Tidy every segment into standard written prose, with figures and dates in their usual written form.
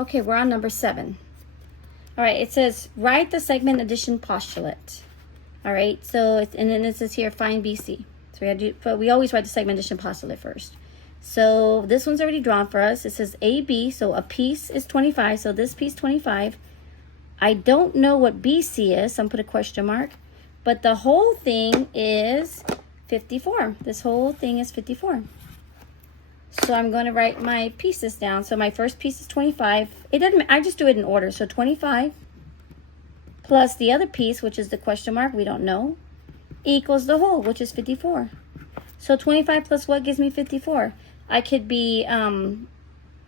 Okay, we're on number 7. All right, it says write the segment addition postulate. All right, so and then it says here find BC. So we gotta do, but we always write the segment addition postulate first. So this one's already drawn for us. It says AB, so a piece is 25. So this piece 25. I don't know what BC is, so I'm gonna put a question mark. But the whole thing is 54. This whole thing is 54. So I'm going to write my pieces down. So my first piece is 25. It doesn't, I just do it in order. So 25 plus the other piece, which is the question mark, we don't know, equals the whole, which is 54. So 25 plus what gives me 54? I could be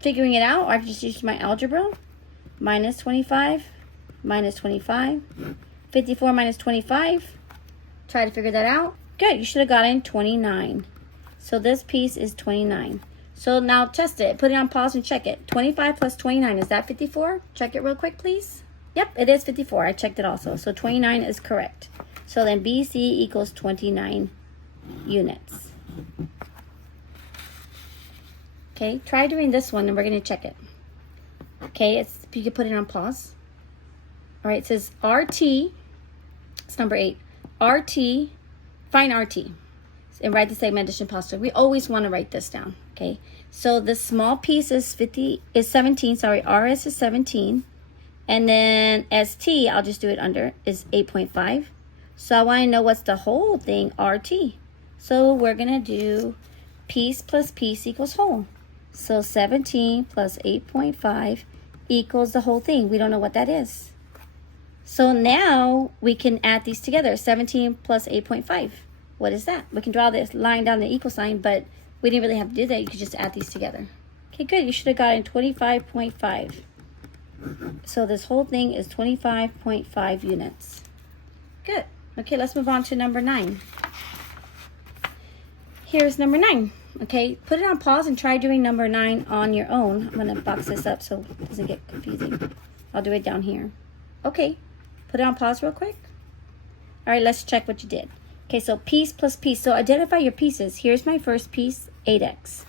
figuring it out, or I could just use my algebra. Minus 25, minus 25. 54 minus 25. Try to figure that out. Good, you should have gotten 29. So this piece is 29. So now test it. Put it on pause and check it. 25 plus 29, is that 54? Check it real quick, please. Yep, it is 54. I checked it also. So 29 is correct. So then BC equals 29 units. Okay, try doing this one and we're going to check it. Okay, if you could put it on pause. All right, it says RT, it's number 8. RT, find RT. And write the segment addition postulate. We always want to write this down, okay? So the small piece is 17, sorry, RS is 17. And then ST, I'll just do it under, is 8.5. So I want to know what's the whole thing, RT. So we're going to do piece plus piece equals whole. So 17 plus 8.5 equals the whole thing. We don't know what that is. So now we can add these together, 17 plus 8.5. What is that? We can draw this line down the equal sign, but we didn't really have to do that. You could just add these together. Okay, good. You should have gotten 25.5. So this whole thing is 25.5 units. Good. Okay, let's move on to number 9. Here's number 9. Okay, put it on pause and try doing number 9 on your own. I'm going to box this up so it doesn't get confusing. I'll do it down here. Okay, put it on pause real quick. All right, let's check what you did. Okay, so piece plus piece. So identify your pieces. Here's my first piece, 8x.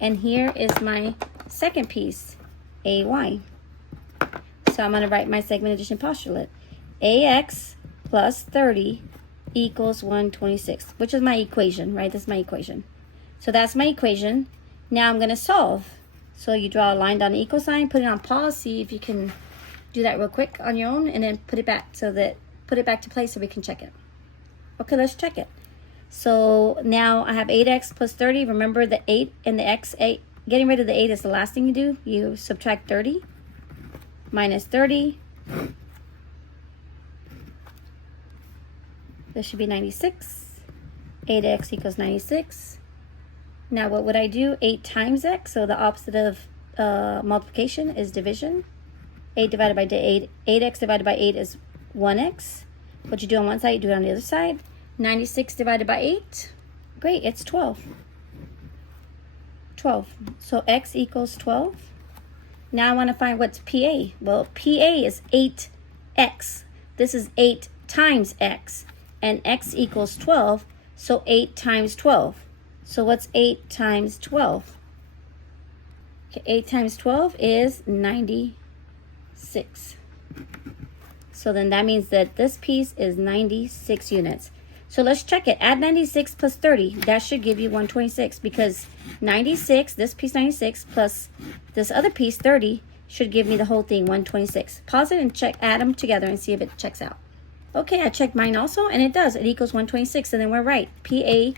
And here is my second piece, AY. So I'm going to write my segment addition postulate. AX plus 30 equals 126, which is my equation, right? That's my equation. So that's my equation. Now I'm going to solve. So you draw a line down the equal sign, put it on pause, see if you can do that real quick on your own, and then put it back to place so we can check it. Okay, let's check it. So now I have 8x plus 30. Remember the 8 and the x. 8. Getting rid of the 8 is the last thing you do. You subtract 30 minus 30. This should be 96. 8x equals 96. Now what would I do? 8 times x. So the opposite of multiplication is division. 8 divided by 8. 8x divided by 8 is 1x. What you do on one side, you do it on the other side. 96 divided by 8. Great, it's 12. 12. So x equals 12. Now I want to find what's PA. Well, PA is 8x. This is 8 times x. And x equals 12. So 8 times 12. So what's 8 times 12? Okay, 8 times 12 is 96. So then that means that this piece is 96 units. So let's check it. Add 96 plus 30. That should give you 126 because 96, this piece 96 plus this other piece 30 should give me the whole thing 126. Pause it and check, add them together and see if it checks out. Okay, I checked mine also and it does. It equals 126 and then we're right. PA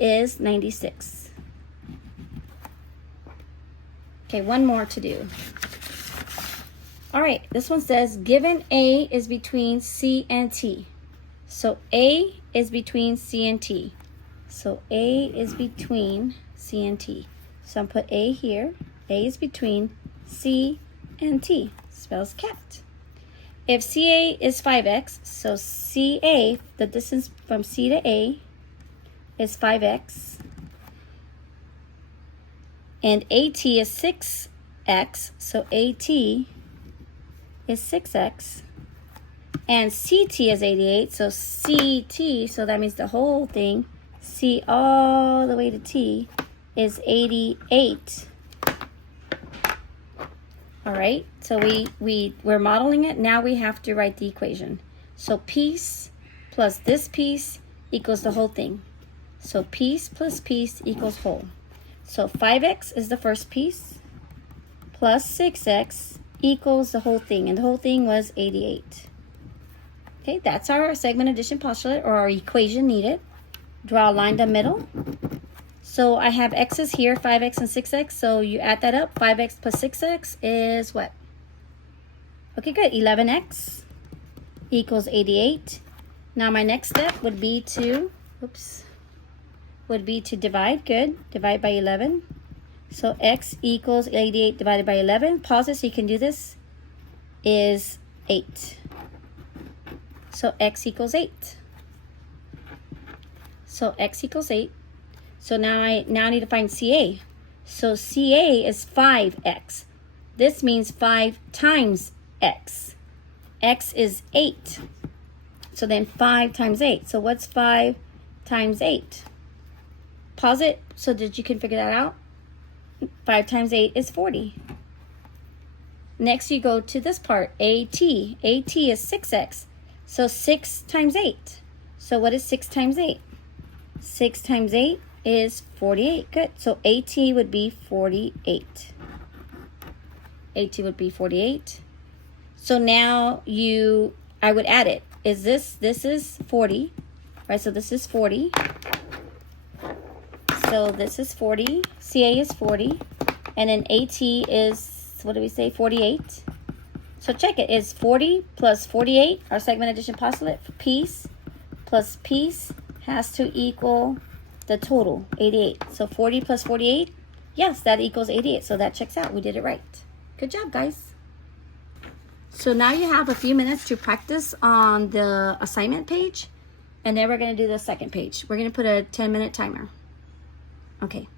is 96. Okay, one more to do. All right, this one says, given A is between C and T. So A is between C and T. So A is between C and T. So I'm put A here. A is between C and T. Spells cat. If CA is 5x, so CA, the distance from C to A, is 5x. And AT is 6x, so AT is 6x. And CT is 88, so CT, so that means the whole thing, C all the way to T, is 88 All right, so we're modeling it. Now we have to write the equation. So piece plus this piece equals the whole thing. So piece plus piece equals whole. So 5x is the first piece plus 6x equals the whole thing. And the whole thing was 88. Okay, that's our segment addition postulate, or our equation needed. Draw a line down the middle. So I have x's here, 5x and 6x. So you add that up. 5x plus 6x is what? Okay, good. 11x equals 88. Now my next step would be to, divide. Good. Divide by 11. So x equals 88 divided by 11. Pause it so you can do this. Is 8. So x equals 8. So x equals 8. So now I need to find CA. So CA is 5x. This means 5 times x. X is 8. So then 5 times 8. So what's 5 times 8? Pause it so that you can figure that out. 5 times 8 is 40. Next you go to this part, AT. AT is 6x. So 6 times 8. So what is 6 times 8? 6 times 8 is 48. Good. So AT would be 48. AT would be 48. So now I would add it. This is 40. Right, so this is 40. So this is 40. CA is 40. And then AT is, what do we say, 48. So check it. It's 40 plus 48, our segment addition postulate for piece plus piece has to equal the total, 88. So 40 plus 48, yes, that equals 88. So that checks out. We did it right. Good job, guys. So now you have a few minutes to practice on the assignment page, and then we're going to do the second page. We're going to put a 10-minute timer. Okay.